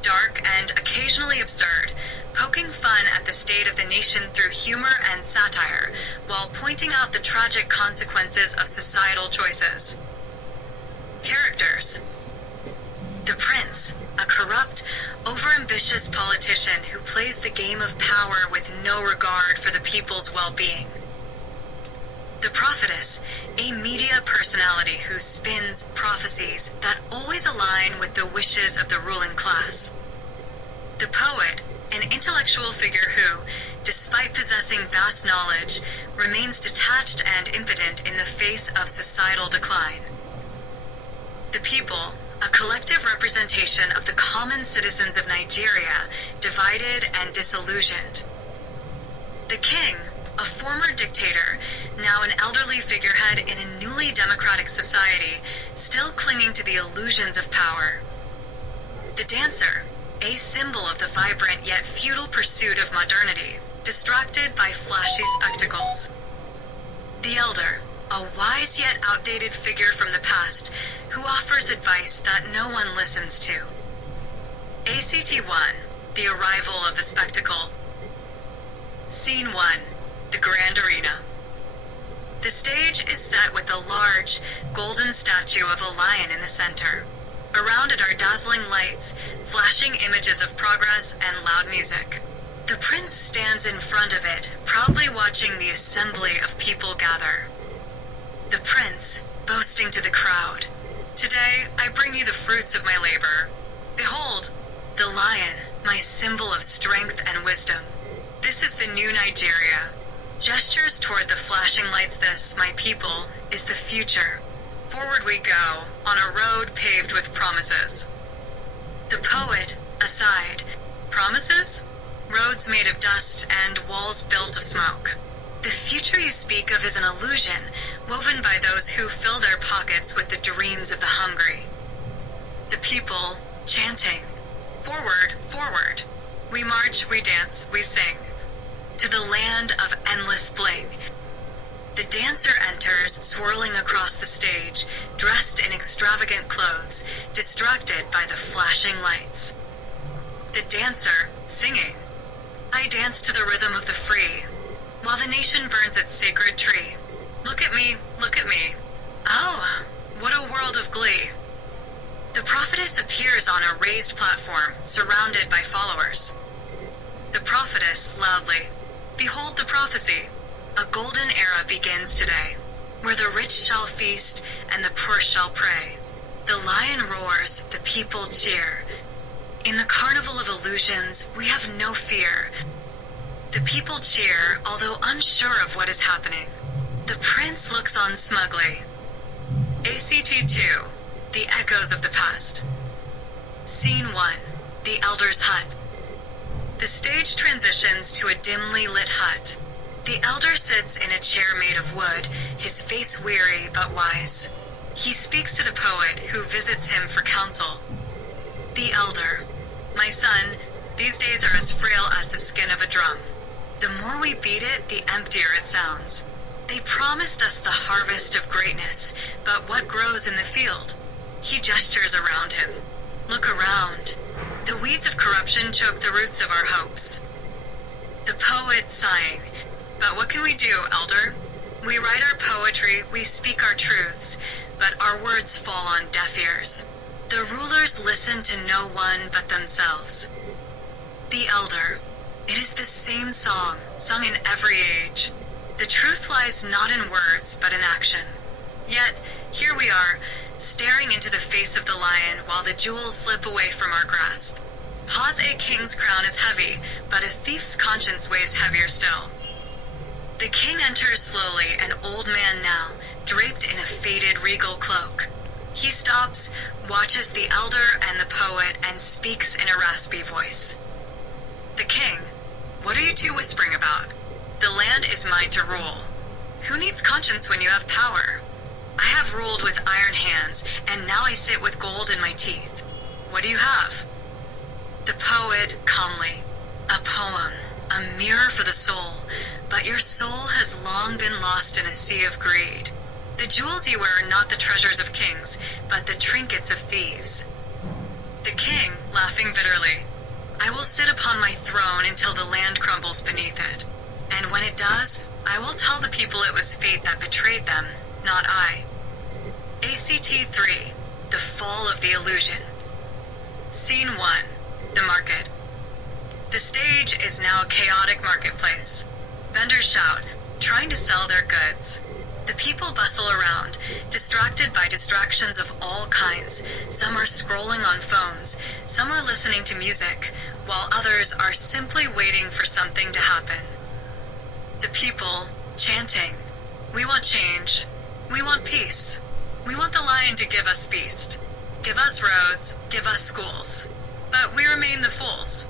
dark and occasionally absurd, poking fun at the state of the nation through humor and satire, while pointing out the tragic consequences of societal choices. Characters. The Prince, a corrupt, overambitious politician who plays the game of power with no regard for the people's well-being. The Prophetess, a media personality who spins prophecies that always align with the wishes of the ruling class. The Poet, an intellectual figure who, despite possessing vast knowledge, remains detached and impotent in the face of societal decline. The People, a collective representation of the common citizens of Nigeria, divided and disillusioned. The King, a former dictator, now an elderly figurehead in a newly democratic society, still clinging to the illusions of power. The Dancer, a symbol of the vibrant yet futile pursuit of modernity, distracted by flashy spectacles. The Elder, a wise yet outdated figure from the past, who offers advice that no one listens to. ACT1, the arrival of the spectacle. Scene 1, the Grand Arena. The stage is set with a large, golden statue of a lion in the center. Around it are dazzling lights, flashing images of progress and loud music. The prince stands in front of it, proudly watching the assembly of people gather. The prince, boasting to the crowd, "Today I bring you the fruits of my labor. Behold, the lion, my symbol of strength and wisdom. This is the new Nigeria. Gestures toward the flashing lights. This, my people, is the future. Forward we go, on a road paved with promises." The Poet, aside, "Promises? Roads made of dust and walls built of smoke. The future you speak of is an illusion, woven by those who fill their pockets with the dreams of the hungry." The People, chanting, "Forward, forward. We march, we dance, we sing. To the land of endless fling." The dancer enters, swirling across the stage, dressed in extravagant clothes, distracted by the flashing lights. The dancer, singing, "I dance to the rhythm of the free, while the nation burns its sacred tree. Look at me, look at me. Oh, what a world of glee." The prophetess appears on a raised platform, surrounded by followers. The prophetess, loudly, "Behold the prophecy. A golden era begins today, where the rich shall feast and the poor shall pray. The lion roars, the people cheer. In the carnival of illusions, we have no fear." The people cheer, although unsure of what is happening. The prince looks on smugly. ACT2, the echoes of the past. Scene 1, the elder's hut. The stage transitions to a dimly lit hut. The elder sits in a chair made of wood, his face weary but wise. He speaks to the poet, who visits him for counsel. The elder, "My son, these days are as frail as the skin of a drum. The more we beat it, the emptier it sounds. They promised us the harvest of greatness, but what grows in the field?" He gestures around him. "Look around. The weeds of corruption choke the roots of our hopes." The poet, sighing, "But what can we do, elder? We write our poetry, we speak our truths, but our words fall on deaf ears. The rulers listen to no one but themselves." The elder, "It is the same song, sung in every age. The truth lies not in words, but in action. Yet, here we are, staring into the face of the lion while the jewels slip away from our grasp. Haw's a king's crown is heavy, but a thief's conscience weighs heavier still." The king enters slowly, an old man now, draped in a faded regal cloak. He stops, watches the elder and the poet, and speaks in a raspy voice. The king, "What are you two whispering about? The land is mine to rule. Who needs conscience when you have power? I have ruled with iron hands, and now I sit with gold in my teeth. What do you have?" The poet, calmly, "A poem, a mirror for the soul, but your soul has long been lost in a sea of greed. The jewels you wear are not the treasures of kings, but the trinkets of thieves." The king, laughing bitterly. I will sit upon my throne until the land crumbles beneath it. And when it does, I will tell the people it was fate that betrayed them, not I. ACT 3. The Fall of the Illusion. Scene 1. The Market. The stage is now a chaotic marketplace. Vendors shout, trying to sell their goods. The people bustle around, distracted by distractions of all kinds. Some are scrolling on phones, some are listening to music, while others are simply waiting for something to happen. The people, chanting, we want change, we want peace, we want the lion to give us feast, give us roads, give us schools, but we remain the fools.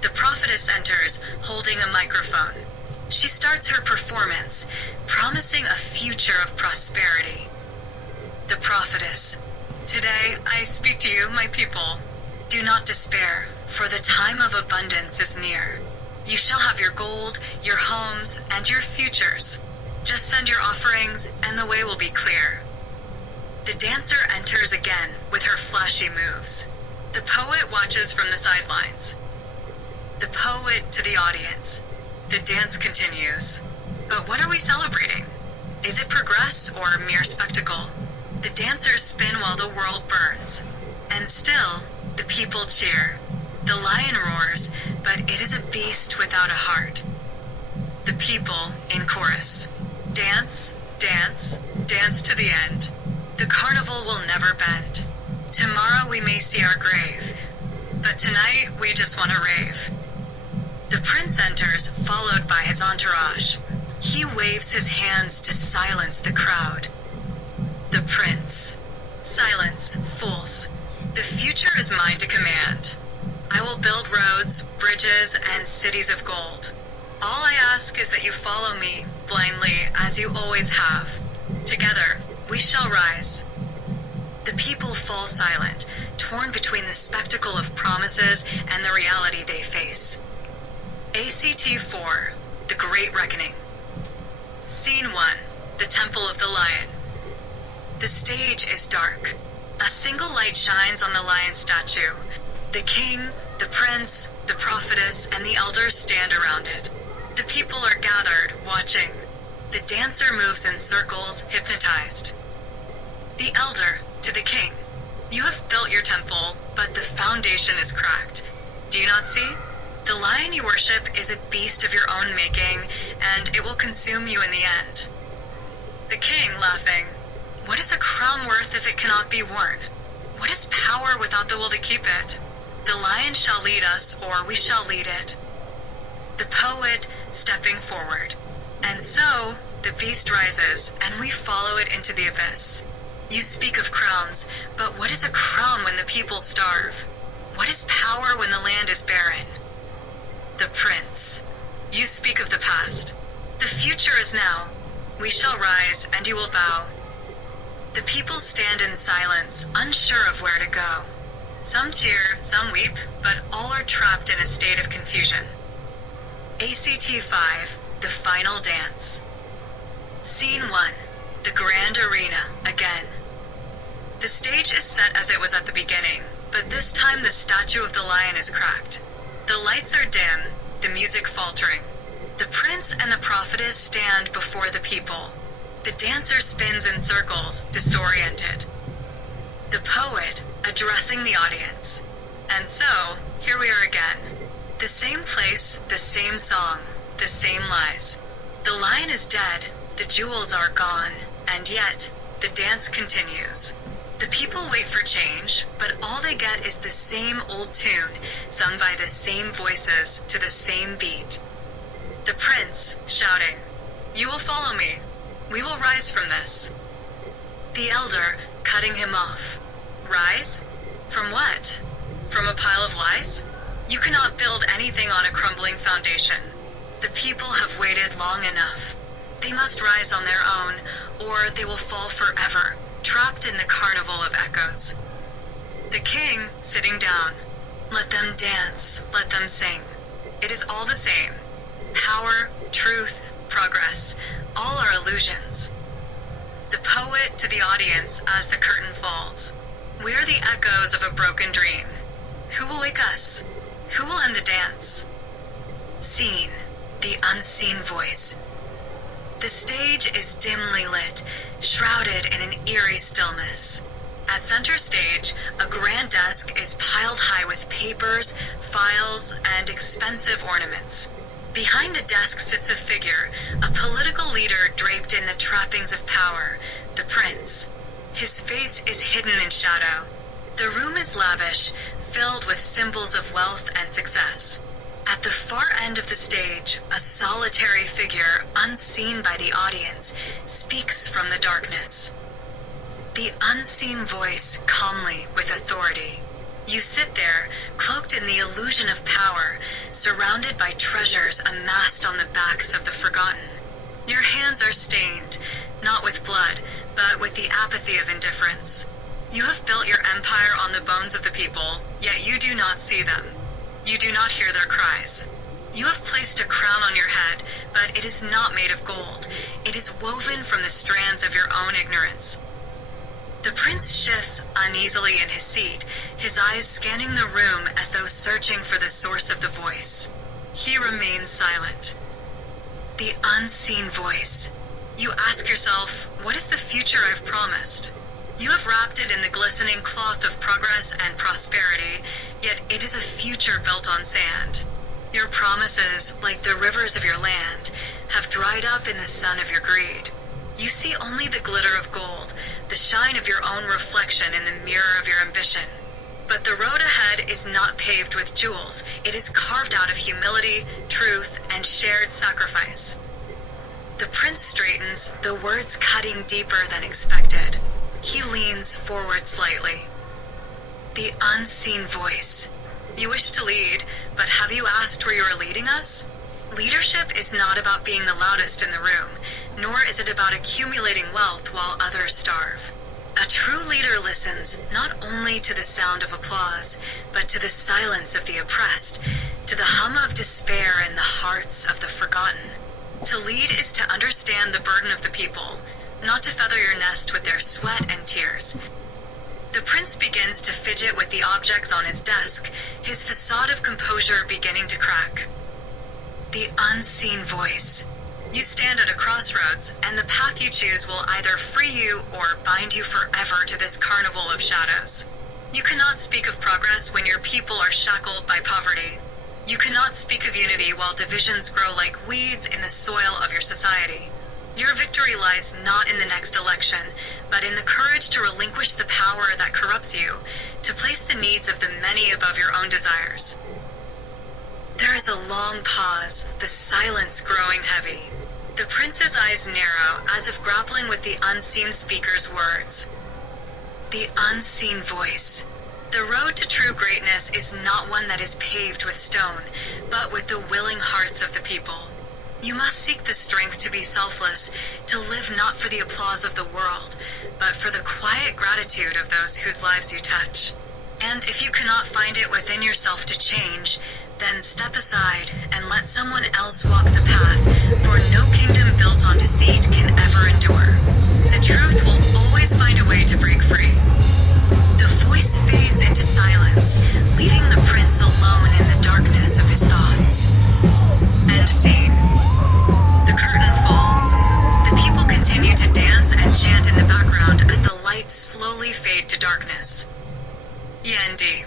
The prophetess enters, holding a microphone. She starts her performance, promising a future of prosperity. The prophetess. Today I speak to you, my people. Do not despair, for the time of abundance is near. You shall have your gold, your homes, and your futures. Just send your offerings, and the way will be clear. The dancer enters again with her flashy moves. The poet watches from the sidelines. The poet to the audience. The dance continues. But what are we celebrating? Is it progress or mere spectacle? The dancers spin while the world burns. And still, the people cheer. The lion roars, but it is a beast without a heart. The people in chorus. Dance, dance, dance to the end. The carnival will never bend. Tomorrow we may see our grave, but tonight we just want to rave. The prince enters, followed by his entourage. He waves his hands to silence the crowd. The prince. Silence, fools. The future is mine to command. I will build roads, bridges, and cities of gold. All I ask is that you follow me, blindly, as you always have. Together, we shall rise. The people fall silent, torn between the spectacle of promises and the reality they face. ACT 4. The Great Reckoning. Scene 1. The Temple of the Lion. The stage is dark. A single light shines on the lion statue. The king, the prince, the prophetess, and the elders stand around it. The people are gathered, watching. The dancer moves in circles, hypnotized. The elder to the king. You have built your temple, but the foundation is cracked. Do you not see? The lion you worship is a beast of your own making, and it will consume you in the end. The king, laughing. What is a crown worth if it cannot be worn? What is power without the will to keep it? The lion shall lead us, or we shall lead it. The poet, stepping forward. And so, the beast rises, and we follow it into the abyss. You speak of crowns, but what is a crown when the people starve? What is power when the land is barren? The prince. You speak of the past. The future is now. We shall rise, and you will bow. The people stand in silence, unsure of where to go. Some cheer, some weep, but all are trapped in a state of confusion. ACT 5. The Final Dance. Scene 1. The Grand Arena, again. The stage is set as it was at the beginning, but this time the statue of the lion is cracked. The lights are dim, the music faltering. The prince and the prophetess stand before the people. The dancer spins in circles, disoriented. The poet, addressing the audience. And so, here we are again. The same place, the same song, the same lies. The lion is dead, the jewels are gone, and yet, the dance continues. The people wait for change, but all they get is the same old tune, sung by the same voices to the same beat. The prince, shouting, "You will follow me. We will rise from this." The elder, cutting him off. Rise? From what? From a pile of lies? You cannot build anything on a crumbling foundation. The people have waited long enough. They must rise on their own, or they will fall forever, trapped in the carnival of echoes. The king, sitting down. Let them dance, let them sing. It is all the same. Power, truth, progress, all are illusions. The poet to the audience as the curtain falls. We are the echoes of a broken dream. Who will wake us? Who will end the dance? Scene, the unseen voice. The stage is dimly lit, shrouded in an eerie stillness. At center stage, a grand desk is piled high with papers, files, and expensive ornaments. Behind the desk sits a figure, a political leader draped in the trappings of power, the prince. His face is hidden in shadow. The room is lavish, filled with symbols of wealth and success. At the far end of the stage, a solitary figure, unseen by the audience, speaks from the darkness. The unseen voice, calmly, with authority. You sit there, cloaked in the illusion of power, surrounded by treasures amassed on the backs of the forgotten. Your hands are stained, not with blood, but with the apathy of indifference. You have built your empire on the bones of the people, yet you do not see them. You do not hear their cries. You have placed a crown on your head, but it is not made of gold. It is woven from the strands of your own ignorance. The prince shifts uneasily in his seat, his eyes scanning the room as though searching for the source of the voice. He remains silent. The unseen voice. You ask yourself, what is the future I've promised? You have wrapped it in the glistening cloth of progress and prosperity, yet it is a future built on sand. Your promises, like the rivers of your land, have dried up in the sun of your greed. You see only the glitter of gold, the shine of your own reflection in the mirror of your ambition. But the road ahead is not paved with jewels. It is carved out of humility, truth, and shared sacrifice. The prince straightens, the words cutting deeper than expected. He leans forward slightly. The unseen voice. You wish to lead, but have you asked where you are leading us? Leadership is not about being the loudest in the room, nor is it about accumulating wealth while others starve. A true leader listens not only to the sound of applause, but to the silence of the oppressed, to the hum of despair in the hearts of the forgotten. To lead is to understand the burden of the people, not to feather your nest with their sweat and tears. The prince begins to fidget with the objects on his desk, his facade of composure beginning to crack. The unseen voice. You stand at a crossroads, and the path you choose will either free you or bind you forever to this carnival of shadows. You cannot speak of progress when your people are shackled by poverty. You cannot speak of unity while divisions grow like weeds in the soil of your society. Your victory lies not in the next election, but in the courage to relinquish the power that corrupts you, to place the needs of the many above your own desires. There is a long pause, the silence growing heavy. The prince's eyes narrow, as if grappling with the unseen speaker's words. The unseen voice. The road to true greatness is not one that is paved with stone, but with the willing hearts of the people. You must seek the strength to be selfless, to live not for the applause of the world, but for the quiet gratitude of those whose lives you touch. And if you cannot find it within yourself to change, then step aside and let someone else walk the path, for no kingdom built on deceit can ever endure. The truth will always find a way to break free. The voice fades into silence, leaving the prince alone in the darkness of his thoughts. End scene. The curtain falls. The people continue to dance and chant in the background as the lights slowly fade to darkness. Yendi.